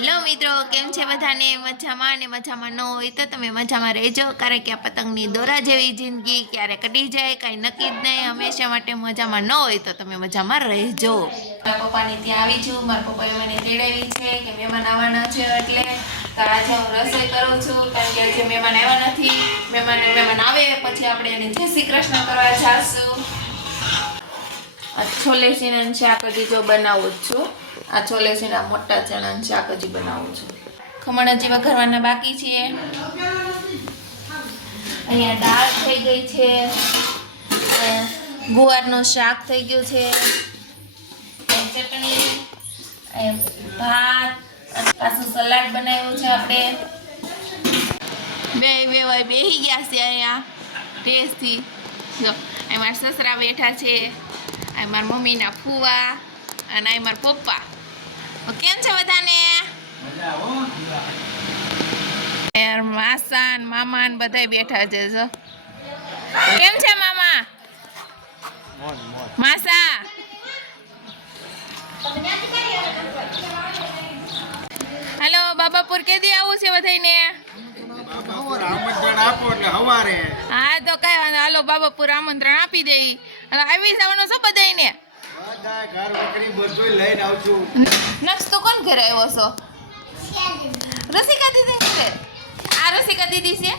Hello મિત્રો, કેમ છે બધાને? મજામાં ને મજામાં ન હોય તો તમે મજામાં રહેજો, કારણ કે આ પતંગની દોરા જેવી જિંદગી ક્યારે કટી જાય કાંઈ નક્કી જ નહીં. હંમેશા માટે મજામાં ન હોય તો તમે મજામાં રહેજો. મારા પપ્પાની ત્યાં આવી છું. મારા પપ્પાએ મને તેડાવી છે કે મહેમાન આવવાના છે, એટલે તો આજે હું રસોઈ કરું છું, કારણ કે આજે મહેમાન આવ્યા નથી. મહેમાન આવે પછી આપણે એને જય શ્રી કૃષ્ણ કરવા જાશું. છોલે ચણાનું શાક હજી જો બનાવું જ છું. આ છોલે ચણા મોટા ચણાનું શાક હજી બનાવું છું. ખમણ હજી વઘારવાના બાકી છે. અહીંયા દાળ થઈ ગઈ છે, ગુવારનું શાક થઈ ગયું છે, ચટણી, ભાત, પાછું સલાડ બનાવ્યું છે. આપણે બે બેસી ગયા છે અહીંયા ટેસ્ટથી. જો અહીં મારા સસરા બેઠા છે, આ મારા મમ્મીના ફુવા અને આ મારા પપ્પા. કેમ છે બધાને? માસા ને મામા ને બધા બેઠા છે. જો કેમ છે મામા? માસા હેલો, બાબાપુર કેદી આવું છે બધાને? હા તો કઈ વાંધો, હાલો બાબાપુર આમંત્રણ આપી દઈ. આવી જવાનું છો બધાને? નક્ષ તો કોણ ઘરે આવ્યો છો? રસિકા દીદી છે. આ રસિકા દીદી છે.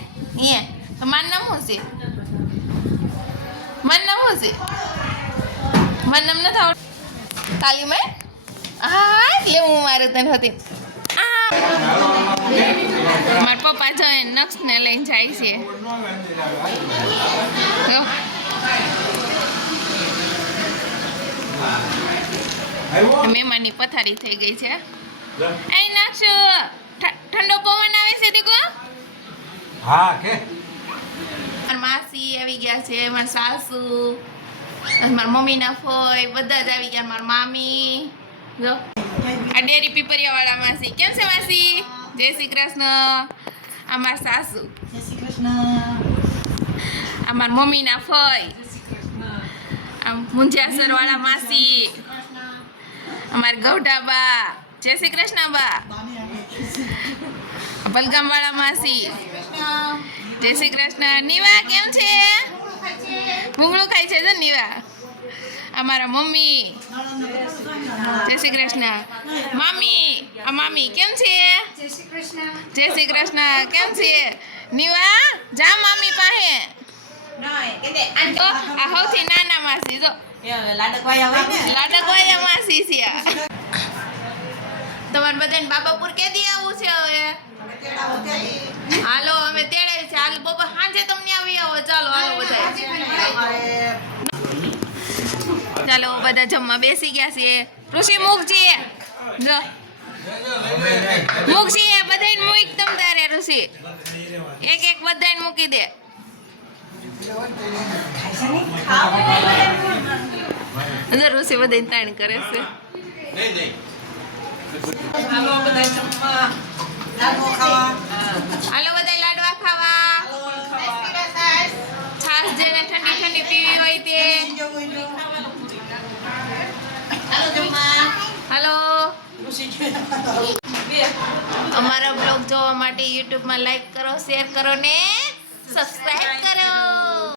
મારું નામ શું છે? મારું નામ શું છે? મારું નામ નથી આવડતું. કાલી મેં હા એટલે હું મારું તને હતી. મારા પપ્પા જો નક્ષને લઈને જાય છે. મહેમાનની પથારી થઈ ગઈ છે. અહીં નાખશો. ઠંડો પવન આવે છે દીકો. હા કે મારા માસી આવી ગયા છે, મારા સાસુ, મારા મમ્મીના ફોઈ બધા જ આવી ગયા. મારા મામી જો આ ડેરી પીપરિયા વાળા માસી. કેમ છે માસી? જય શ્રી કૃષ્ણ. આ મારા સાસુ, જય શ્રી કૃષ્ણ. આ મારા મમ્મીના ફોઈ, આ મુંજાસર વાળા માસી, અમારા ગૌઢા બા, જય શ્રી કૃષ્ણ બા, બલગામ વાળા માસી, જય શ્રી કૃષ્ણ. નીવા કેમ છે? ભૂંગળું ખાય છે જો નીવા. અમારા મમ્મી, જય શ્રી કૃષ્ણ. મામી, આ મામી કેમ છે? જય શ્રી કૃષ્ણ. જય શ્રી કૃષ્ણ. કેમ છે નીવા? જા મામી પાસે. તો આ સૌથી નાના માસી જો લાડકવાયા માસી છે. તમારે બધાને બાબાપુર કેદી આવું છે હવે? હાલો અમે તેડાવી છે. હાલ બાબા સાંજે તમને આવી આવો. ચાલો હાલો બધા. ચાલો બધા જમવા બેસી ગયા છે. ઋષિ મૂકજી જો મૂકજી બધાને મૂક તમ તારે. ઋષિ એક એક બધાને મૂકી દે. ઋષિ બધાને તાણ કરે છે. હાલો બધા લાડવા ખાવા. છાશ જેને ઠંડી ઠંડી પીવી હોય તે. હાલો. અમારા બ્લોગ જોવા માટે યુટ્યુબમાં લાઈક કરો, શેર કરો ને સબસ્ક્રાઇબ કરો.